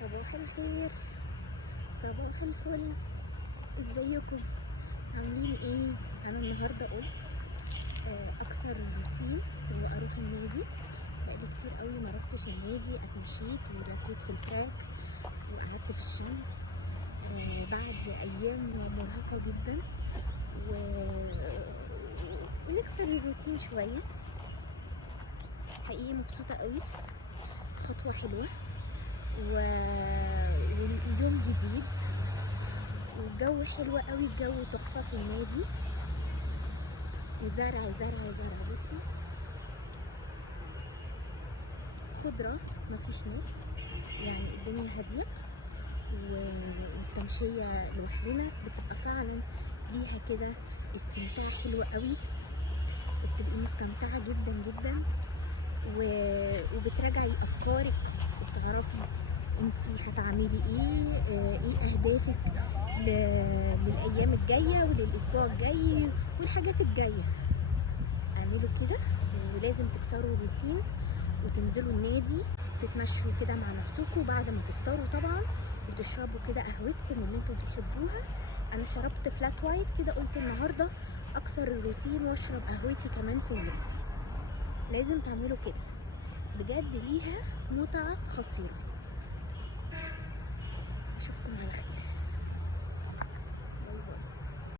صباح الخير، صباح الفل. ازيكم؟ عاملين ايه؟ انا النهارده قلت اكسر الروتين واروح النادي. بقالي كتير قوي ما رحتش النادي، اتمشيت ولفيت في التراك وقعدت في الشمس بعد ايام مرهقه جدا و... ونكسر الروتين شويه. حقيقي مبسوطه قوي، خطوه حلوه ويوم جديد والجو حلو قوي، الجو تحفه في النادي وزرع زرع زرع. بصي خضره، مفيش ناس، يعني الدنيا هاديه والتمشيه لوحدنا بتبقى فعلا ليها كده استمتاع حلو قوي، وبتبقي مستمتعه جدا جدا وبتراجعي افكارك وبتعرفي انتي هتعملي ايه اهدافك للايام الجايه وللاسبوع الجاي والحاجات الجايه. اعملوا كده، ولازم تكسروا الروتين وتنزلوا النادي تتمشوا كده مع نفسكم بعد ما تفطروا طبعا، وتشربوا كده قهوتكم اللي انتوا بتحبوها. انا شربت فلات وايت كده، قلت النهارده اكسر الروتين واشرب قهوتي كمان في النادي. لازم تعملوا كده بجد، ليها متعه خطيره. اشوفكم على خير.